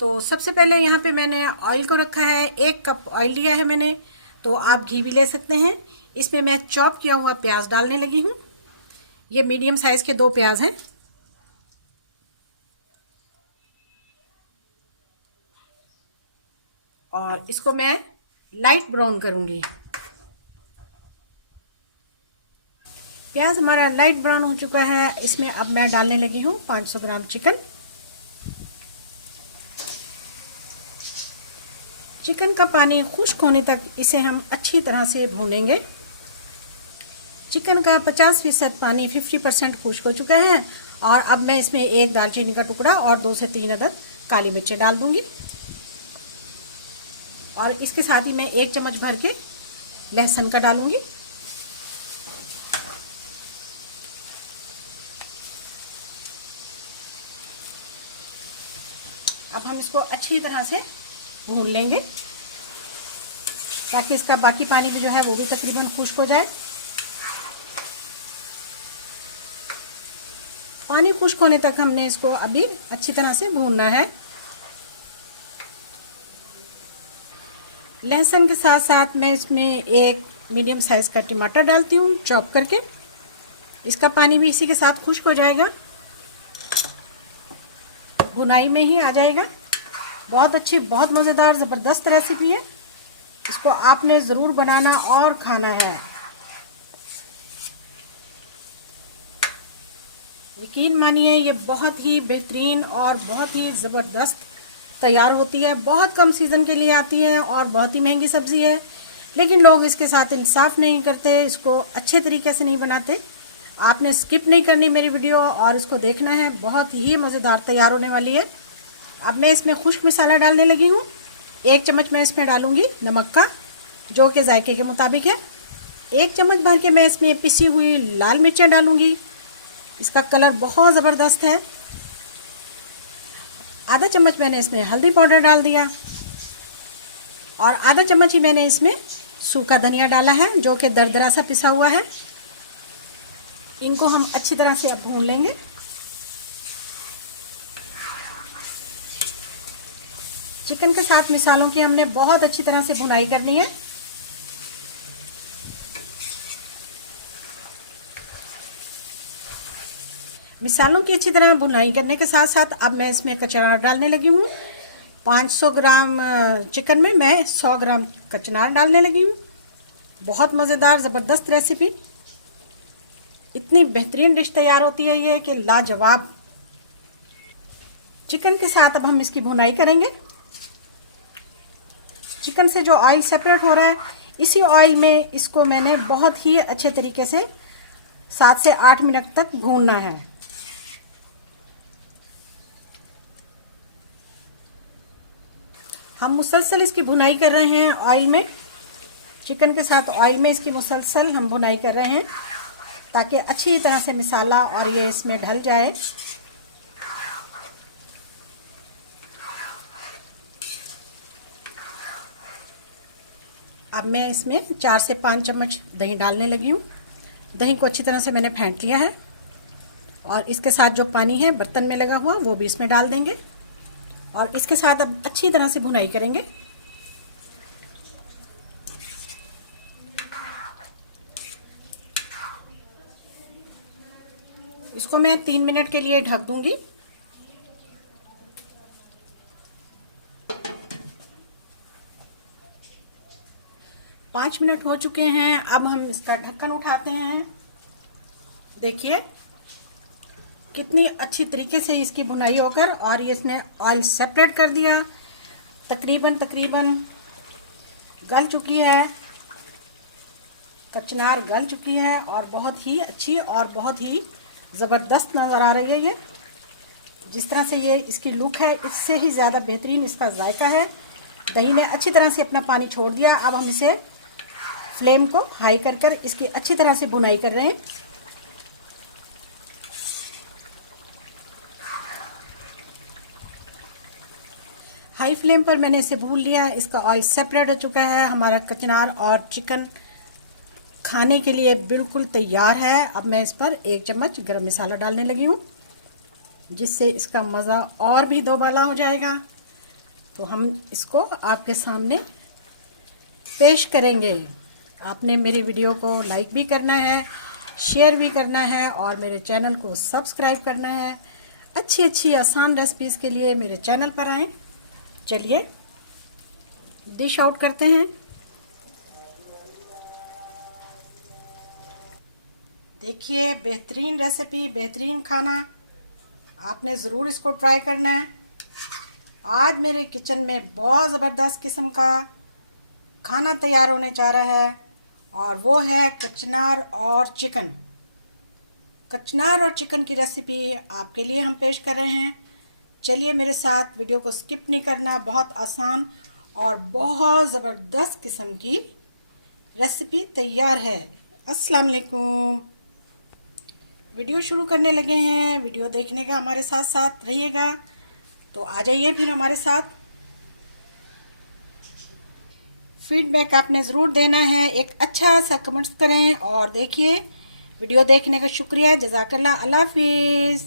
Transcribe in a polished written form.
तो सबसे पहले यहाँ पे मैंने ऑयल को रखा है, 1 कप ऑयल लिया है मैंने। तो आप घी भी ले सकते हैं। इसमें मैं चॉप किया हुआ प्याज डालने लगी हूँ। ये मीडियम साइज के 2 प्याज हैं। और इसको मैं लाइट ब्राउन करूंगी। प्याज हमारा लाइट ब्राउन हो चुका है। इसमें अब मैं डालने लगी हूँ 500 ग्राम चिकन। चिकन का पानी खुश्क होने तक इसे हम अच्छी तरह से भूनेंगे। चिकन का 50% पानी 50% खुश्क हो चुका है। और अब मैं इसमें 1 दालचीनी का टुकड़ा और 2 से 3 अदद काली मिर्चें डाल दूंगी। और इसके साथ ही मैं 1 चम्मच भर के लहसुन का डालूंगी। अब हम इसको अच्छी तरह से भून लेंगे ताकि इसका बाकी पानी भी जो है वो भी तकरीबन खुश्क हो जाए। पानी खुश्क होने तक हमने इसको अभी अच्छी तरह से भूनना है। लहसुन के साथ साथ मैं इसमें 1 मीडियम साइज का टमाटर डालती हूँ चॉप करके। इसका पानी भी इसी के साथ खुश्क हो जाएगा, भुनाई में ही आ जाएगा। बहुत अच्छी, बहुत मज़ेदार, ज़बरदस्त रेसिपी है। इसको आपने ज़रूर बनाना और खाना है। यकीन मानिए ये बहुत ही बेहतरीन और बहुत ही ज़बरदस्त तैयार होती है। बहुत कम सीज़न के लिए आती है और बहुत ही महंगी सब्ज़ी है, लेकिन लोग इसके साथ इंसाफ नहीं करते, इसको अच्छे तरीके से नहीं बनाते। आपने स्किप नहीं करनी मेरी वीडियो और इसको देखना है। बहुत ही मज़ेदार तैयार होने वाली है। अब मैं इसमें खुश्क मसाला डालने लगी हूँ। 1 चम्मच मैं इसमें डालूंगी नमक का, जो कि जायके के मुताबिक है। 1 चम्मच भर के मैं इसमें पिसी हुई लाल मिर्चें डालूंगी। इसका कलर बहुत ज़बरदस्त है। आधा चम्मच मैंने इसमें हल्दी पाउडर डाल दिया और आधा चम्मच ही मैंने इसमें सूखा धनिया डाला है, जो कि दरदरा सा पिसा हुआ है। इनको हम अच्छी तरह से अब भून लेंगे। चिकन के साथ मिसालों की हमने बहुत अच्छी तरह से भुनाई करनी है। मिसालों की अच्छी तरह भुनाई करने के साथ साथ अब मैं इसमें कचनार डालने लगी हूँ। 500 ग्राम चिकन में मैं 100 ग्राम कचनार डालने लगी हूँ। बहुत मज़ेदार, ज़बरदस्त रेसिपी। इतनी बेहतरीन डिश तैयार होती है ये कि लाजवाब। चिकन के साथ अब हम इसकी भुनाई करेंगे। चिकन से जो ऑयल सेपरेट हो रहा है, इसी ऑयल में इसको मैंने बहुत ही अच्छे तरीके से 7 से 8 मिनट तक भूनना है। हम मुसलसल इसकी भुनाई कर रहे हैं ऑयल में। चिकन के साथ ऑयल में इसकी मुसलसल हम भुनाई कर रहे हैं ताकि अच्छी तरह से मसाला और ये इसमें ढल जाए। अब मैं इसमें 4 से 5 चम्मच दही डालने लगी हूँ। दही को अच्छी तरह से मैंने फेंट लिया है और इसके साथ जो पानी है बर्तन में लगा हुआ वो भी इसमें डाल देंगे और इसके साथ अब अच्छी तरह से भुनाई करेंगे। इसको मैं 3 मिनट के लिए ढक दूंगी। पाँच मिनट हो चुके हैं। अब हम इसका ढक्कन उठाते हैं। देखिए कितनी अच्छी तरीके से इसकी भुनाई होकर और ये इसने ऑयल सेपरेट कर दिया। तकरीबन गल चुकी है, कचनार गल चुकी है और बहुत ही अच्छी और बहुत ही ज़बरदस्त नज़र आ रही है। ये जिस तरह से ये इसकी लुक है, इससे ही ज़्यादा बेहतरीन इसका जायका है। दही ने अच्छी तरह से अपना पानी छोड़ दिया। अब हम इसे फ्लेम को हाई कर इसकी अच्छी तरह से भुनाई कर रहे हैं। हाई फ्लेम पर मैंने इसे भून लिया। इसका ऑयल सेपरेट हो चुका है। हमारा कचनार और चिकन खाने के लिए बिल्कुल तैयार है। अब मैं इस पर 1 चम्मच गरम मसाला डालने लगी हूँ, जिससे इसका मज़ा और भी दोबाला हो जाएगा। तो हम इसको आपके सामने पेश करेंगे। आपने मेरी वीडियो को लाइक भी करना है, शेयर भी करना है और मेरे चैनल को सब्सक्राइब करना है। अच्छी अच्छी आसान रेसिपीज़ के लिए मेरे चैनल पर आएं। चलिए डिश आउट करते हैं। देखिए, बेहतरीन रेसिपी, बेहतरीन खाना, आपने ज़रूर इसको ट्राई करना है। आज मेरे किचन में बहुत ज़बरदस्त किस्म का खाना तैयार होने जा रहा है और वो है कचनार और चिकन। कचनार और चिकन की रेसिपी आपके लिए हम पेश कर रहे हैं। चलिए मेरे साथ, वीडियो को स्किप नहीं करना। बहुत आसान और बहुत ज़बरदस्त किस्म की रेसिपी तैयार है। अस्सलाम वालेकुम। वीडियो शुरू करने लगे हैं। वीडियो देखने का हमारे साथ साथ रहिएगा। तो आ जाइए फिर हमारे साथ। फीडबैक आपने ज़रूर देना है, एक अच्छा सा कमेंट्स करें और देखिए। वीडियो देखने का शुक्रिया। जज़ाकल्लाह। अल्लाह हाफिज़।